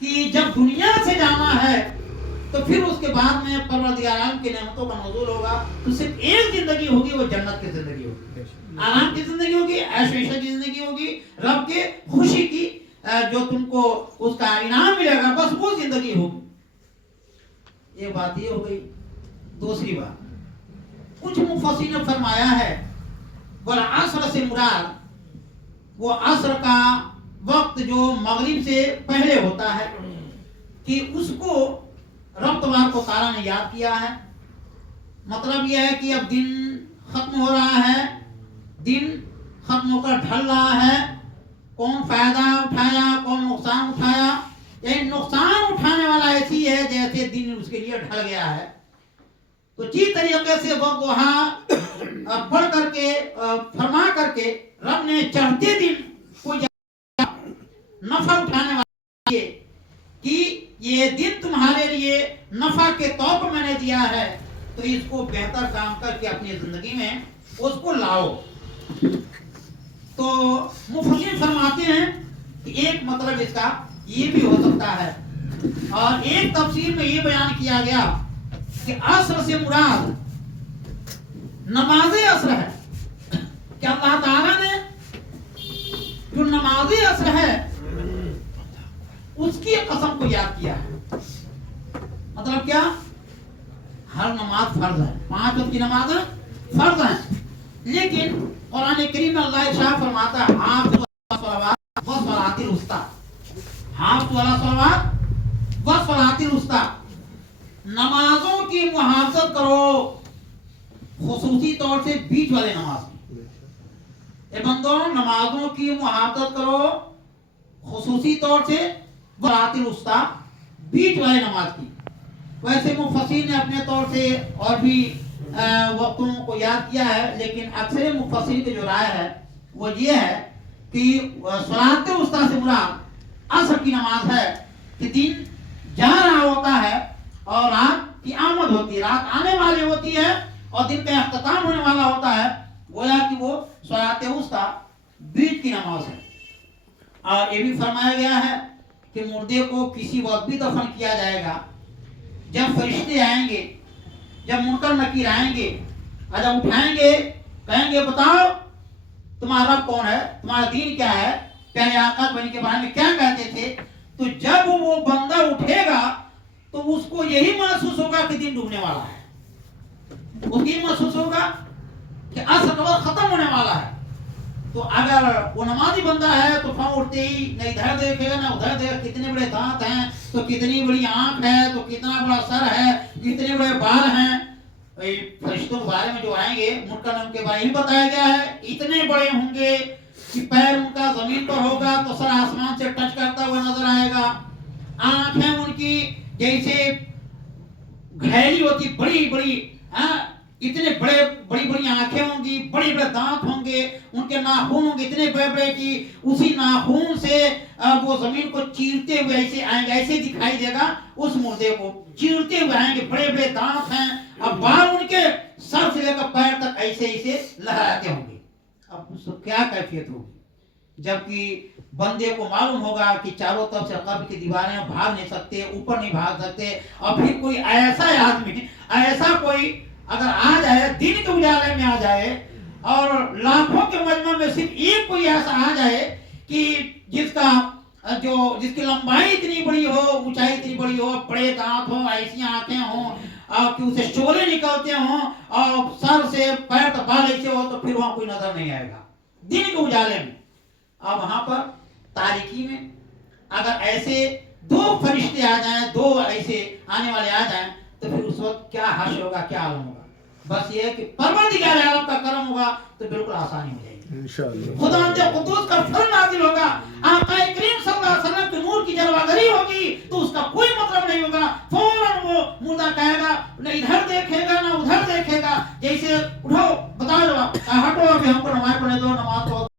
کہ جب دنیا سے جانا ہے تو پھر اس کے بعد میں پروردگار عالم کی نعمتوں کا نزول ہوگا، تو صرف ایک زندگی ہوگی، وہ جنت کی زندگی ہوگی، آرام کی زندگی ہوگی، عیش و عشرت کی زندگی ہوگی، رب کے خوشی کی جو تم کو اس کا انعام ملے گا، بس وہ زندگی ہوگی۔ یہ بات یہ ہو گئی۔ دوسری بات، کچھ مفسرین نے فرمایا ہے والعصر سے مراد وہ عصر کا وقت جو مغرب سے پہلے ہوتا ہے، کہ اس کو رب تبارک و تعالیٰ نے یاد کیا ہے۔ مطلب یہ ہے کہ اب دن ختم ہو رہا ہے، دن ختم ہو کر ڈھل رہا ہے، کون فائدہ اٹھایا کون نقصان اٹھایا، یعنی نقصان اٹھانے والا ایسی ہے جیسے دن اس کے لیے ڈھل گیا ہے۔ تو جس طریقے سے وضحیٰ پڑھ کر کے فرما کر کے رب نے چڑھتے دن کو نفع اٹھانے والا ہے کہ یہ دن تمہارے لیے نفع کے طور پر میں نے دیا ہے، تو اس کو بہتر کام کر کے اپنی زندگی میں اس کو لاؤ۔ تو مفسرین فرماتے ہیں کہ ایک مطلب اس کا یہ بھی ہو سکتا ہے، اور ایک تفسیر میں یہ بیان کیا گیا کہ عصر سے مراد نماز عصر ہے، کہ اللہ تعالیٰ نے جو نماز عصر ہے اس کی قسم کو یاد کیا ہے۔ مطلب کیا؟ ہر نماز فرض ہے، 5 وقت کی نماز فرض ہے، لیکن قرآن کریم میں اللہ ارشاد فرماتا ہے حافظوا علی الصلوات والصلاۃ الوسطیٰ، حافظوا علی الصلوات والصلاۃ الوسطیٰ، نمازوں کی محافظت کرو، خصوصی طور سے بیچ والے نماز کی۔ اے بندوں، نمازوں کی محافظت کرو خصوصی طور سے صلاۃ الوسطیٰ، بیچ والے نماز کی۔ ویسے مفسرین نے اپنے طور سے اور بھی وقتوں کو یاد کیا ہے، لیکن اکثر مفسرین کی جو رائے ہے وہ یہ ہے کہ صلاۃ الوسطیٰ سے مراد عصر کی نماز ہے، کہ دن جا رہا ہوتا ہے اور رات کی آمد ہوتی ہے، رات آنے والی ہوتی ہے اور دن کا اختتام ہونے والا ہوتا ہے، گویا کہ وہ صلاۃ الوسطیٰ بیچ کی نماز ہے۔ اور یہ بھی فرمایا گیا ہے کہ مردے کو کسی وقت بھی دفن کیا جائے گا، جب فرشتے آئیں گے، جب منکر نکیر آئیں گے، جب اٹھائیں گے، کہیں گے بتاؤ تمہارا رب کون ہے، تمہارا دین کیا ہے، پیارے آقا بنی کے بارے میں کیا کہتے تھے، تو جب وہ بندہ اٹھے گا تو اس کو یہی محسوس ہوگا کہ دن ڈوبنے والا ہے، اس کو یہ محسوس ہوگا کہ عصر کا وقت ختم ہونے والا ہے۔ تو اگر وہ نمازی بندہ ہے تو فوراً اٹھتے ہی نہ ادھر دیکھے گا نہ ادھر دیکھے گا، کتنے بڑے دانت ہیں تو کتنی بڑی آنکھ ہے تو کتنا بڑا سر ہے، کتنے بڑے بال ہیں۔ فرشتوں کے بارے میں جو آئیں گے منکر کے بارے میں بتایا گیا ہے، اتنے بڑے ہوں گے کہ پیر ان کا زمین پر ہوگا تو سر آسمان سے ٹچ کرتا ہوا نظر آئے گا، آنکھیں ان کی جیسے گھیلی ہوتی بڑی بڑی، اتنے بڑی بڑی آنکھیں ہوں گی، بڑے بڑے دانت ہوں گے، ان کے ناخن ہوں گے اتنے بڑے بڑے کہ اسی ناخن سے وہ زمین کو چیرتے ہوئے ایسے آئیں گے، ایسے دکھائی دے گا اس مردے کو، چیرتے ہوئے آئیں گے، بڑے بڑے دانت ہیں، اب بال ان کے سر سے لے کر پیر تک ایسے ایسے لہراتے ہوں گے۔ اب اس کو کیا کیفیت ہوگی جبکہ بندے کو معلوم ہوگا کہ چاروں طرف سے قبر کی دیواریں بھاگ نہیں سکتے، اوپر نہیں بھاگ سکتے، اور پھر کوئی ایسا آدمی، ایسا کوئی اگر آ جائے دن کے اجالے میں آ جائے اور لاکھوں کے مجمع میں صرف ایک کوئی ایسا آ جائے کہ جس کی لمبائی اتنی بڑی ہو، اونچائی اتنی بڑی ہو، بڑے دانت ہوں، ایسی آنکھیں ہوں کہ اسے شعلے نکلتے ہوں اور سر سے پیر تک بال ایسے ہو، تو پھر وہاں کوئی نظر نہیں آئے گا دن کے اجالے میں۔ اب وہاں پر تاریکی میں اگر ایسے 2 فرشتے آ جائیں، 2 ایسے آنے والے آ جائیں، تو پھر اس وقت کیا حشر ہوگا، کیا عالم ہوگا۔ بس یہ ہے کہ پروردگار عالم کا کرم ہوگا تو بالکل آسانی ہو جائے گی، انشاءاللہ خداوند قدوس کا فضل نازل ہوگا، آقا کریم صلی اللہ علیہ وسلم کے نور کی جلوہ گری ہوگی، تو اس کا کوئی مطلب نہیں ہوگا، فوراً وہ مردہ کہے گا، نہ ادھر دیکھے گا نہ ادھر دیکھے گا، جیسے اٹھو بتا دو ہٹو ابھی ہم کو نماز پڑھنے دو، نماز